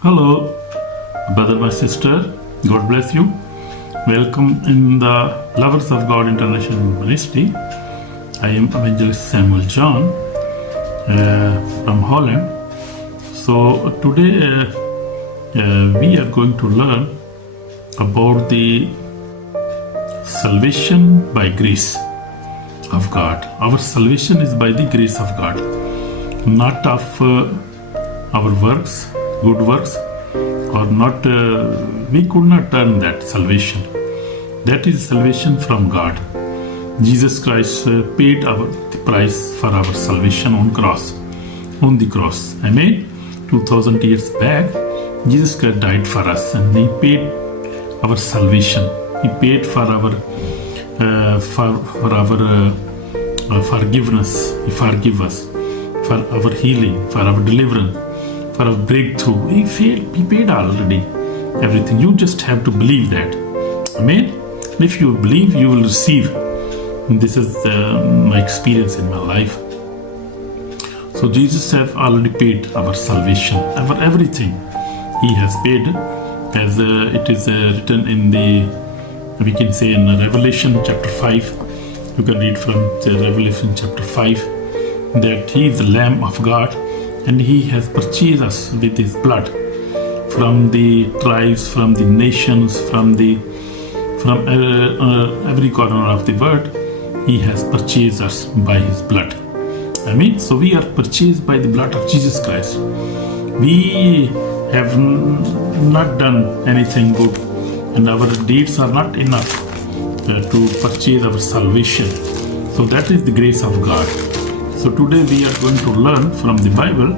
Hello, brother, my sister. God bless you. Welcome in the Lovers of God International Ministry. I am Evangelist Samuel John from Holland. So today we are going to learn about the salvation by grace of God. Our salvation is by the grace of God, not of our works, good works, or not. We could not earn that salvation. That is salvation from God. Jesus Christ paid the price for our salvation on the cross. Amen. 2000 years back, Jesus Christ died for us, and He paid our salvation. He paid for our forgiveness. He forgive us for our healing, for our deliverance, for our breakthrough. He paid already everything. You just have to believe that. Amen. If you believe, you will receive. This is my experience in my life. So Jesus have already paid our salvation, our everything. He has paid, as it is written in we can say in Revelation chapter 5. You can read from Revelation chapter 5 that He is the Lamb of God, and He has purchased us with His blood from the tribes, from the nations, from every corner of the world. He has purchased us by His blood. Amen. So we are purchased by the blood of Jesus Christ. We have not done anything good, and our deeds are not enough to purchase our salvation. So that is the grace of God. So today we are going to learn from the Bible.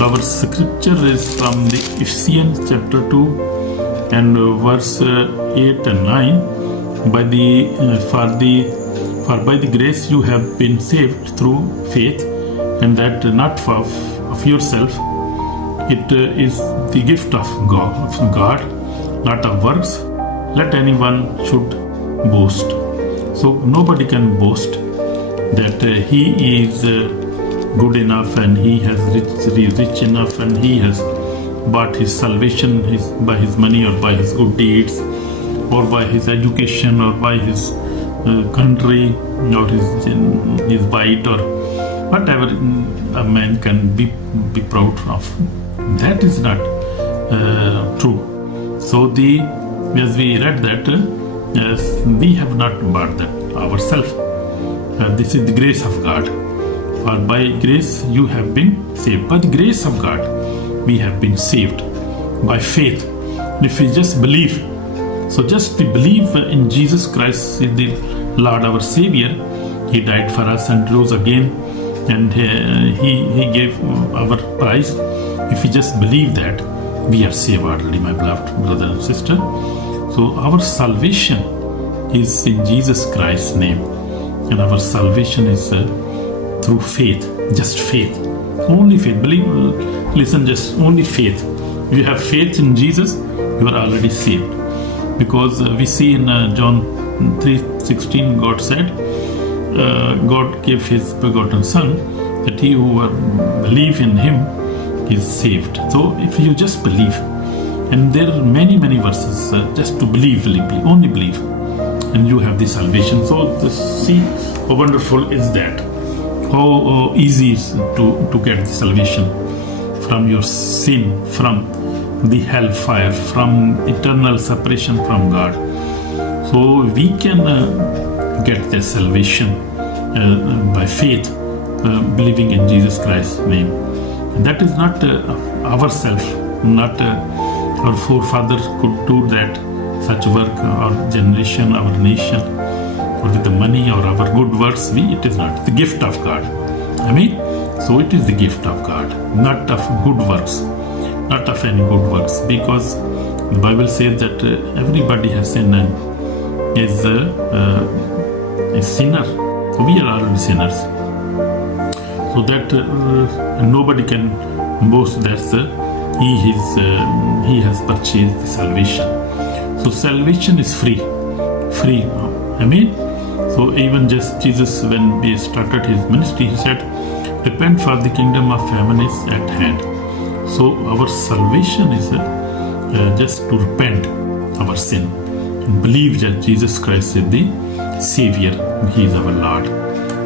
Our scripture is from the Ephesians chapter 2 and verse 8 and 9. By the grace you have been saved through faith, and that not of yourself. It is the gift of God, not of works, let anyone should boast. So nobody can boast that he is good enough, and he has rich enough, and he has bought his salvation by his money, or by his good deeds, or by his education, or by his country, or his white, or whatever a man can be proud of. That is not true. So as we read that, we have not bought that ourselves. This is the grace of God. For by grace you have been saved. By the grace of God we have been saved by faith. If we just believe, so just we believe in Jesus Christ is the Lord, our Savior. He died for us and rose again, and He gave our price. If we just believe that, we are saved already, my beloved brother and sister. So our salvation is in Jesus Christ's name, and our salvation is through faith, just faith, only faith. Believe, listen, just only faith. If you have faith in Jesus, you are already saved. Because we see in John 3:16, God said, God gave His begotten Son, that he who believe in Him is saved. So if you just believe, and there are many verses just to believe, only believe, and you have the salvation. So see how wonderful is that, how easy is to get the salvation from your sin, from the hellfire, from eternal separation from God. So we can get the salvation by faith, believing in Jesus Christ's name. And that is not ourselves, not our forefathers could do that, such work, our generation, our nation, or with the money or our good works. It is not the gift of God. I mean, so it is the gift of God, not of good works, not of any good works, because the Bible says that everybody has sinned and is a sinner. So we are already sinners. So that nobody can boast that he has purchased the salvation. So salvation is free. I mean, so even just Jesus, when He started His ministry, He said, "Repent, for the kingdom of heaven is at hand." So our salvation is just to repent our sin and believe that Jesus Christ is the Savior, He is our Lord.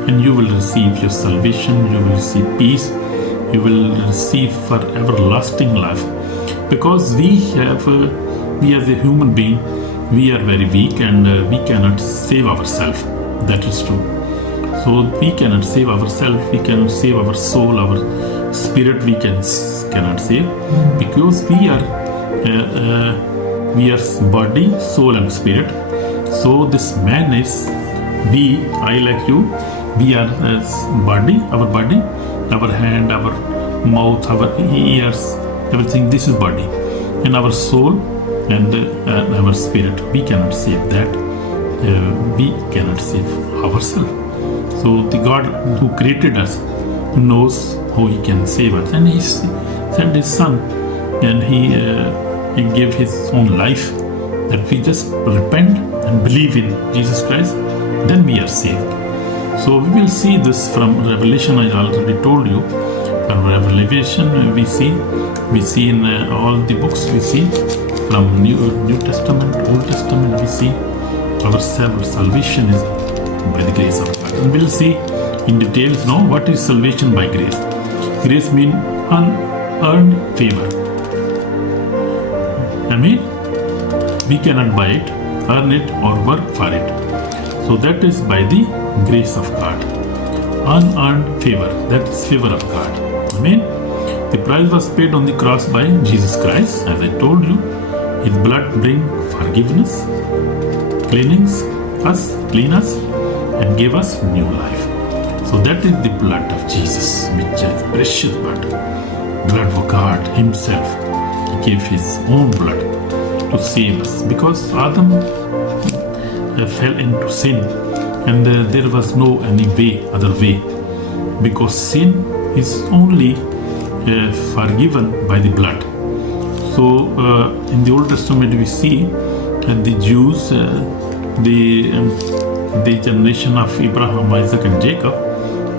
And you will receive your salvation, you will receive peace, you will receive for everlasting life. Because we as a human being, we are very weak and we cannot save ourselves. That is true. So we cannot save ourselves, we cannot save our soul, our spirit, we cannot save, because we are body, soul and spirit. So this man is I like you, we are body, our hand, our mouth, our ears, everything, this is body. And our soul and our spirit, we cannot save that. We cannot save ourselves. So the God who created us knows how He can save us. And He sent His Son, and He gave His own life, that we just repent and believe in Jesus Christ, then we are saved. So we will see this from Revelation. I already told you. From Revelation we see in all the books, we see from New Testament, Old Testament, we see our salvation is by the grace of God. And we'll see in details now what is salvation by grace. Grace means unearned favor. I mean, we cannot buy it, earn it, or work for it. So that is by the grace of God. Unearned favor, that is favor of God. Amen. The price was paid on the cross by Jesus Christ. As I told you, His blood brings forgiveness, clean us, and gave us new life. So that is the blood of Jesus, which is precious blood of God Himself. He gave His own blood to save us, because Adam fell into sin, and there was no other way, because sin is only forgiven by the blood. So in the Old Testament we see the Jews, the generation of Abraham, Isaac and Jacob,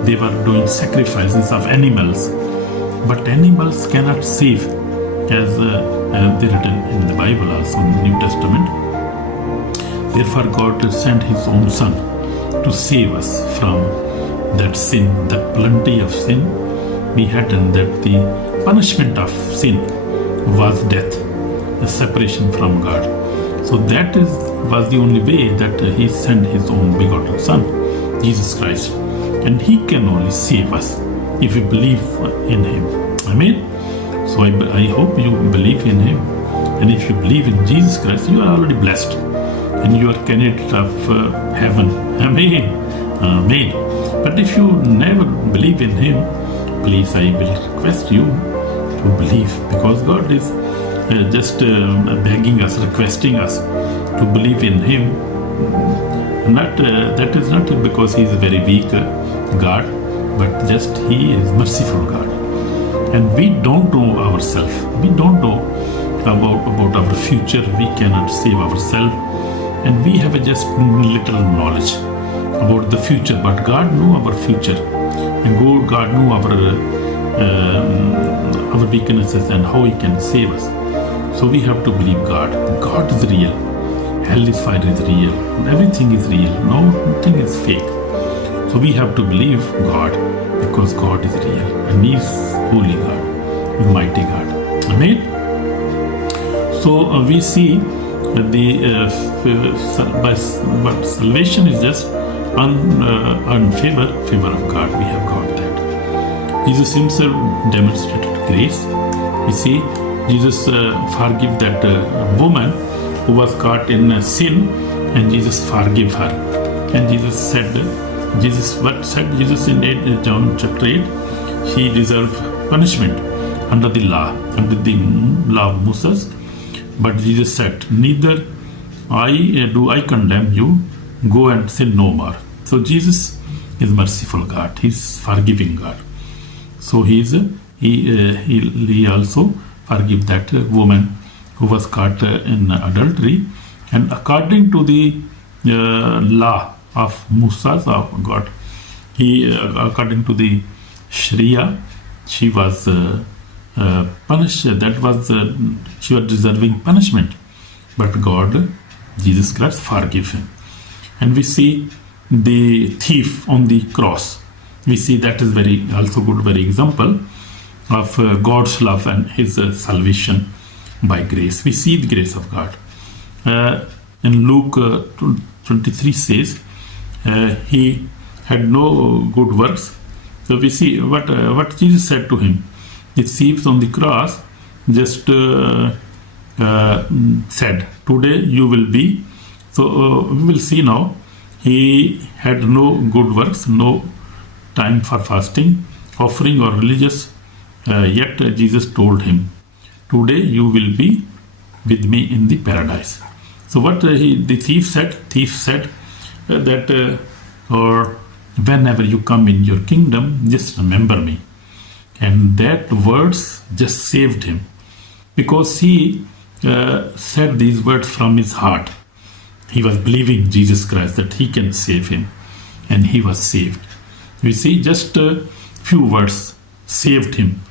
they were doing sacrifices of animals, but animals cannot save, as they written in the Bible, also in the New Testament. Therefore God sent His own Son to save us from that sin, that plenty of sin we had, and that the punishment of sin was death, a separation from God. So that was the only way that He sent His own begotten Son, Jesus Christ. And He can only save us if we believe in Him. Amen. So I hope you believe in Him. And if you believe in Jesus Christ, you are already blessed. And you are candidate of heaven. Amen. Amen. But if you never believe in Him, please, I will request you to believe, because God is just begging us, requesting us to believe in Him. That is not because He is a very weak God, but just He is merciful God. And we don't know ourselves. We don't know about our future. We cannot save ourselves. And we have just little knowledge about the future. But God knew our future. And God knew our weaknesses and how He can save us. So we have to believe God. God is real. Hell is fire is real. Everything is real. Nothing is fake. So we have to believe God, because God is real. And He is holy God, mighty God. Amen. So we see but salvation is just earned favor of God. We have got that. Jesus Himself demonstrated grace. You see, Jesus forgave that woman who was caught in sin, and Jesus forgave her. And Jesus what said Jesus in John chapter 8? She deserved punishment under the law of Moses. But Jesus said, neither do I condemn you, go and sin no more. So Jesus is merciful God. He's forgiving God. So he also forgive that woman who was caught in adultery, and according to the law of Moses, of God, according to the Sharia, she was punished. She was deserving punishment. But God, Jesus Christ, forgave him. And we see the thief on the cross. We see that is also very example of God's love and His salvation by grace. We see the grace of God. In Luke 23 says, he had no good works. So we see what Jesus said to him. The thief on the cross just said, today you will be. So we will see now, he had no good works, no time for fasting, offering or religious, yet Jesus told him, today you will be with me in the paradise. So what the thief said that or whenever you come in your kingdom, just remember me. And that words just saved him, because he said these words from his heart. He was believing Jesus Christ that he can save him, and he was saved. We see just a few words saved him.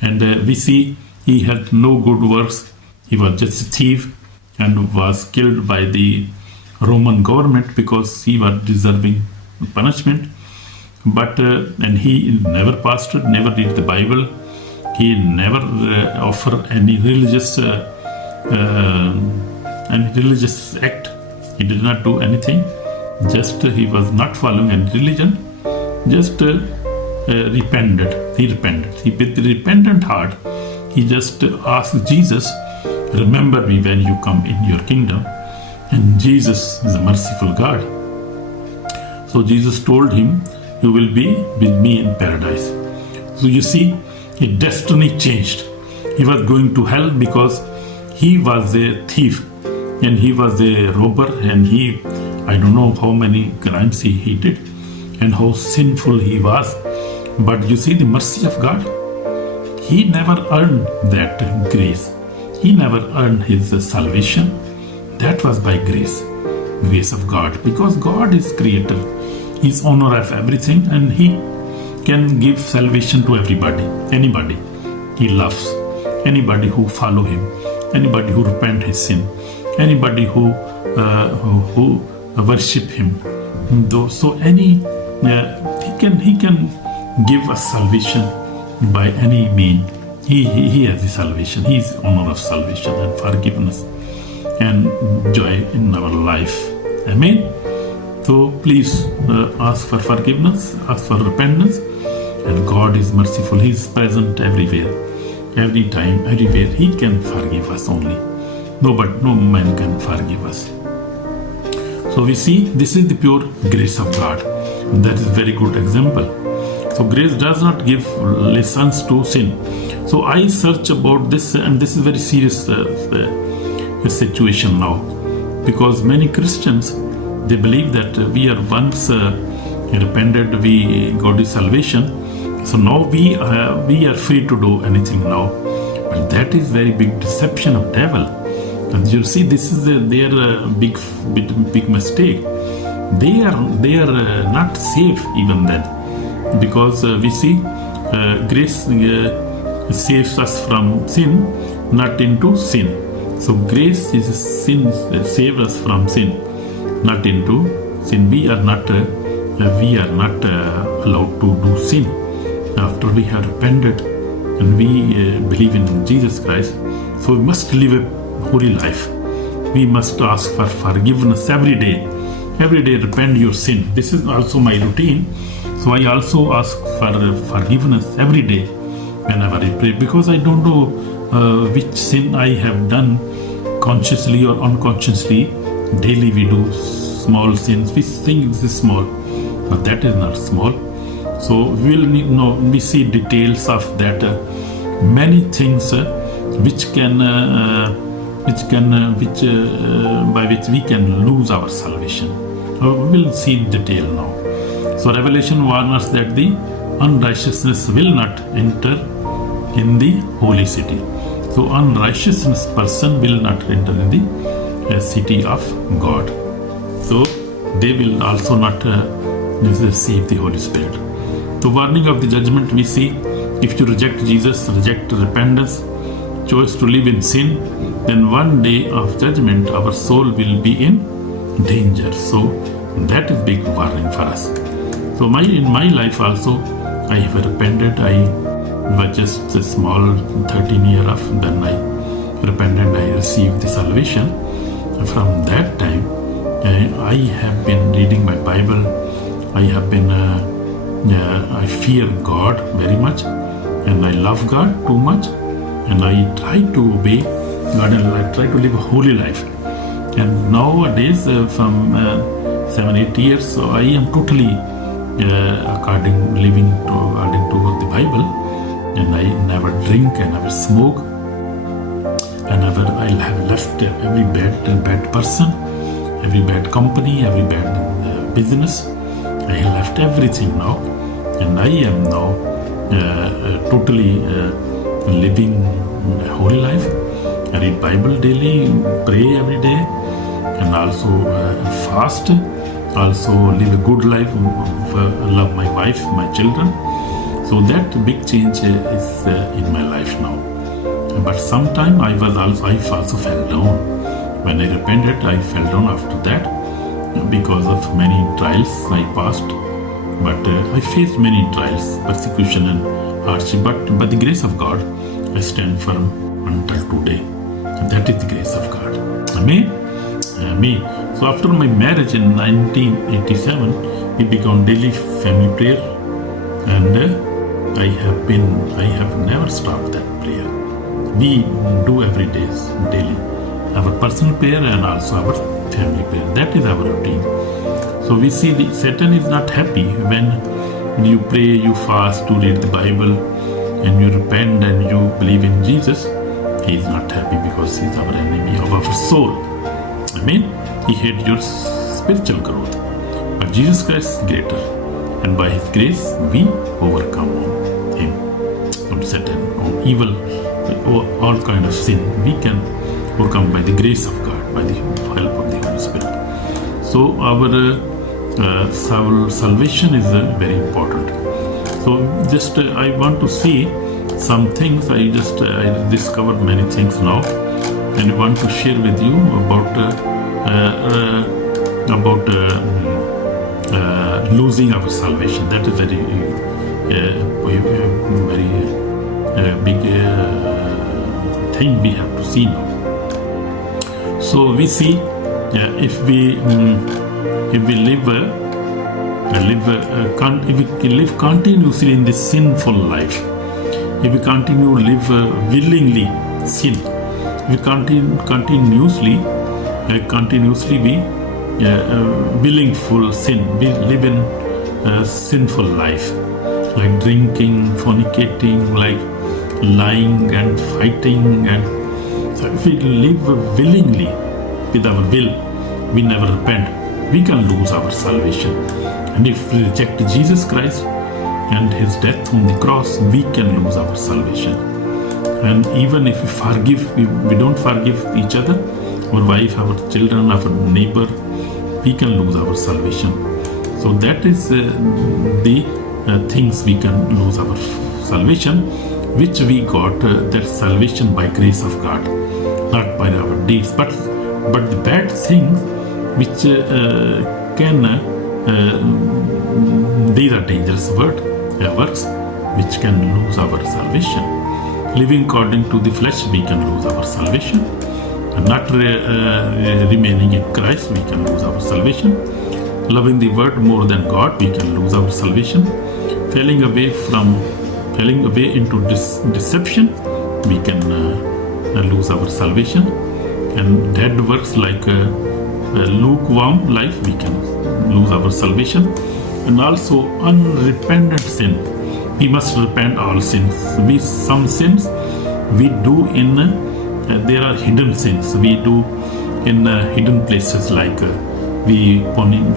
And we see he had no good works. He was just a thief and was killed by the Roman government because he was deserving punishment. But and he never pastored, never read the Bible. He never offered any religious act. He did not do anything. Just he was not following any religion. Just repented. He repented. With the repentant heart, he just asked Jesus, remember me when you come in your kingdom. And Jesus is a merciful God. So Jesus told him, you will be with me in paradise. So you see, his destiny changed. He was going to hell because he was a thief and he was a robber, and I don't know how many crimes he did and how sinful he was. But you see the mercy of God. He never earned that grace. He never earned his salvation. That was by grace of God, because God is creator. He is owner of everything, and he can give salvation to everybody, anybody he loves, anybody who follow him, anybody who repent his sin, anybody who worship him. So he can give us salvation by any mean. He has the salvation. He is owner of salvation and forgiveness and joy in our life. Amen. So please ask for forgiveness, ask for repentance, and God is merciful. He is present everywhere, every time, everywhere. He can forgive us only. No man can forgive us. So we see this is the pure grace of God. And that is very good example. So grace does not give license to sin. So I search about this, and this is very serious situation now, because many Christians, they believe that we are once repented, we got the salvation. So now we are free to do anything now. But that is very big deception of devil. And you see, this is their big mistake. They are not safe even then, because we see grace saves us from sin, not into sin. So grace is save us from sin, not into sin. We are not allowed to do sin after we have repented and we believe in Jesus Christ. So we must live a holy life. We must ask for forgiveness every day. Every day repent your sin. This is also my routine. So I also ask for forgiveness every day whenever I pray, because I don't know which sin I have done consciously or unconsciously. Daily we do small sins. We think this is small, but that is not small. So we see details of that. Many things by which we can lose our salvation. We will see in detail now. So Revelation warns us that the unrighteousness will not enter in the holy city. So unrighteousness person will not enter in the city of God. So they will also not receive the Holy Spirit. The warning of the judgment we see If you reject Jesus, reject repentance, choice to live in sin, then one day of judgment our soul will be in danger. So that is big warning for us. So in my life also, I have repented. I was just a small 13 year old, then I repented, I received the salvation. From that time, I have been reading my Bible. I have been, I fear God very much, and I love God too much, and I try to obey God, and I try to live a holy life. And nowadays, from 7-8 years, so I am totally living according to the Bible, and I never drink, I never smoke, I have left every bad person, every bad company, every bad business. I have left everything now, and I am now totally living a holy life. I read Bible daily, pray every day, and also fast, also live a good life, love my wife, my children. So that big change is in my life now. But sometime I also fell down. When I repented, I fell down after that because of many trials I passed. But I faced many trials, persecution and hardship. But by the grace of God, I stand firm until today. And that is the grace of God. Amen. Amen. So after my marriage in 1987, we began daily family prayer, and I have never stopped that prayer. We do every day, daily, our personal prayer and also our family prayer. That is our routine. So we see Satan is not happy when you pray, you fast, to read the Bible, and you repent and you believe in Jesus. He is not happy because he is our enemy of our soul. Amen. He hates your spiritual growth. But Jesus Christ is greater, and by His grace we overcome him, from Satan, or evil, or all kind of sin. We can overcome by the grace of God, by the help of the Holy Spirit. So our salvation is very important. So just I want to see some things. I discovered many things now, and I want to share with you about losing our salvation. That is very big thing we have to see now. So we see if we live continuously in this sinful life, if we continue to live willingly sin, if we continuously be willingful sin, we live in sinful life, like drinking, fornicating, like lying and fighting, and so if we live willingly with our will, we never repent, we can lose our salvation. And if we reject Jesus Christ and His death on the cross, we can lose our salvation. And even if we forgive, we don't forgive each other, our wife, our children, our neighbor, we can lose our salvation. So that is the things we can lose our salvation, which we got that salvation by grace of God, not by our deeds. But the bad things which these are dangerous works which can lose our salvation. Living according to the flesh, we can lose our salvation. And not remaining in Christ, we can lose our salvation. Loving the word more than God, we can lose our salvation. Falling away into deception, we can lose our salvation. And dead works like lukewarm life, we can lose our salvation. And also unrepentant sin, we must repent all sins. Some sins we do in there are hidden sins we do in hidden places, like we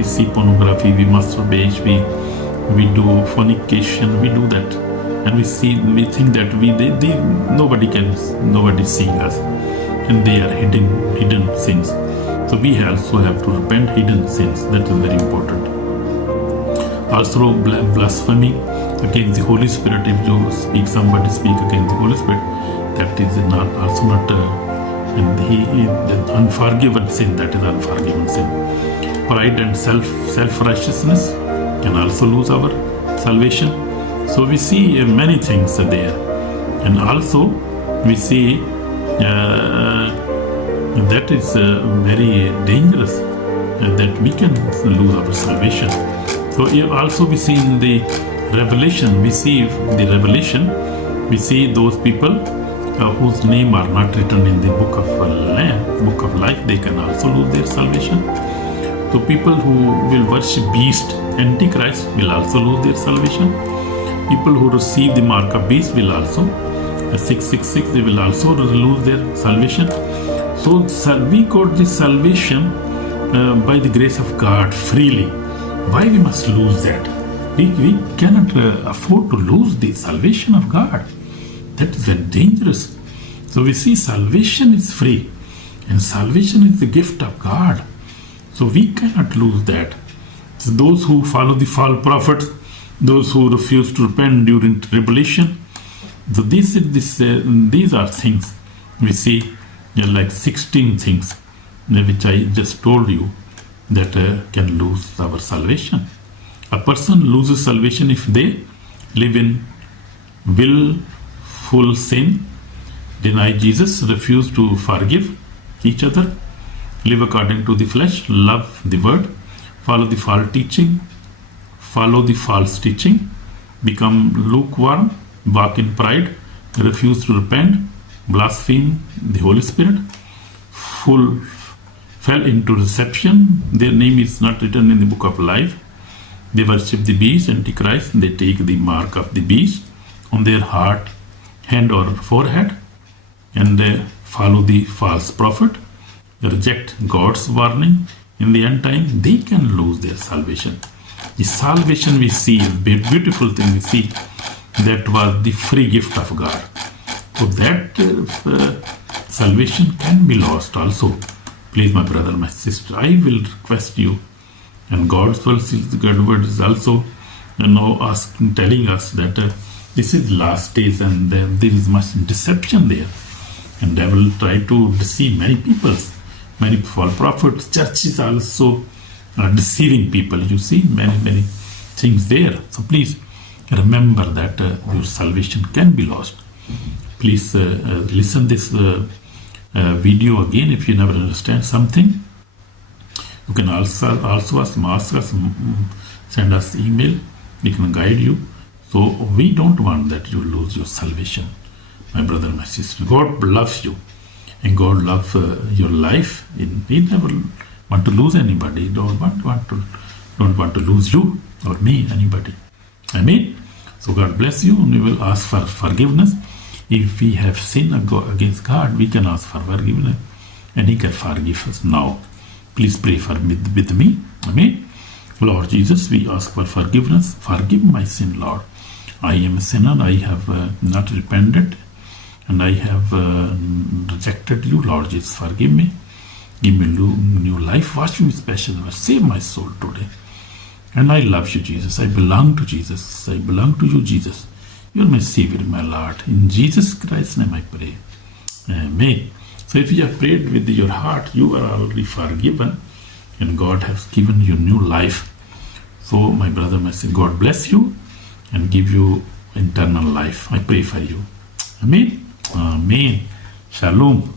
see pornography, we masturbate, we do fornication, we do that, and we think that nobody's seeing us, and they are hidden sins. So we also have to repent hidden sins. That is very important. Also blasphemy against the Holy Spirit. If you speak, somebody speak against the Holy Spirit, that is not also not, and the unforgiven sin, that is unforgiven sin. Pride and self-righteousness can also lose our salvation. So we see many things there, and also we see that is very dangerous, that we can lose our salvation. So here also we see in the Revelation, we see those people whose name are not written in the book of life, they can also lose their salvation. So people who will worship beast, Antichrist, will also lose their salvation. People who receive the mark of beast will also, 666, they will also lose their salvation. So we got this salvation by the grace of God freely. Why we must lose that? We cannot afford to lose the salvation of God. That is very dangerous. So we see salvation is free, and salvation is the gift of God. So we cannot lose that. So those who follow the false prophets, those who refuse to repent during tribulation, so these are things we see, like 16 things which I just told you that can lose our salvation. A person loses salvation if they live in willful sin, deny Jesus, refuse to forgive each other, live according to the flesh, love the word, follow the false teaching, become lukewarm, walk in pride, refuse to repent, blaspheme the Holy Spirit, fell into deception, their name is not written in the book of life. They worship the beast, Antichrist, they take the mark of the beast on their heart, hand or forehead, and they follow the false prophet, they reject God's warning in the end time, they can lose their salvation. The salvation we see, is a beautiful thing we see, that was the free gift of God. So that salvation can be lost also. Please, my brother, my sister, I will request you, and God's word is also telling us that this is last days, and there is much deception there, and devil try to deceive many people, many false prophets. Churches also are deceiving people. You see many things there. So please remember that your salvation can be lost. Please listen this video again if you never understand something. You can also ask us, send us email. We can guide you. So we don't want that you lose your salvation, my brother, my sister. God loves you, and God loves your life. He never want to lose anybody. Don't want to lose you or me, anybody. Amen. So God bless you, and we will ask for forgiveness. If we have sinned against God, we can ask for forgiveness, and He can forgive us now. Please pray with me. Amen. Lord Jesus, we ask for forgiveness. Forgive my sin, Lord. I am a sinner. I have not repented, and I have rejected you. Lord Jesus, forgive me. Give me new life. Wash me special. Save my soul today. And I love you, Jesus. I belong to Jesus. I belong to you, Jesus. You are my Savior, my Lord. In Jesus Christ's name I pray. Amen. So if you have prayed with your heart, you are already forgiven, and God has given you new life. So my brother, my sister, God bless you and give you eternal life. I pray for you. Amen. Amen. Shalom.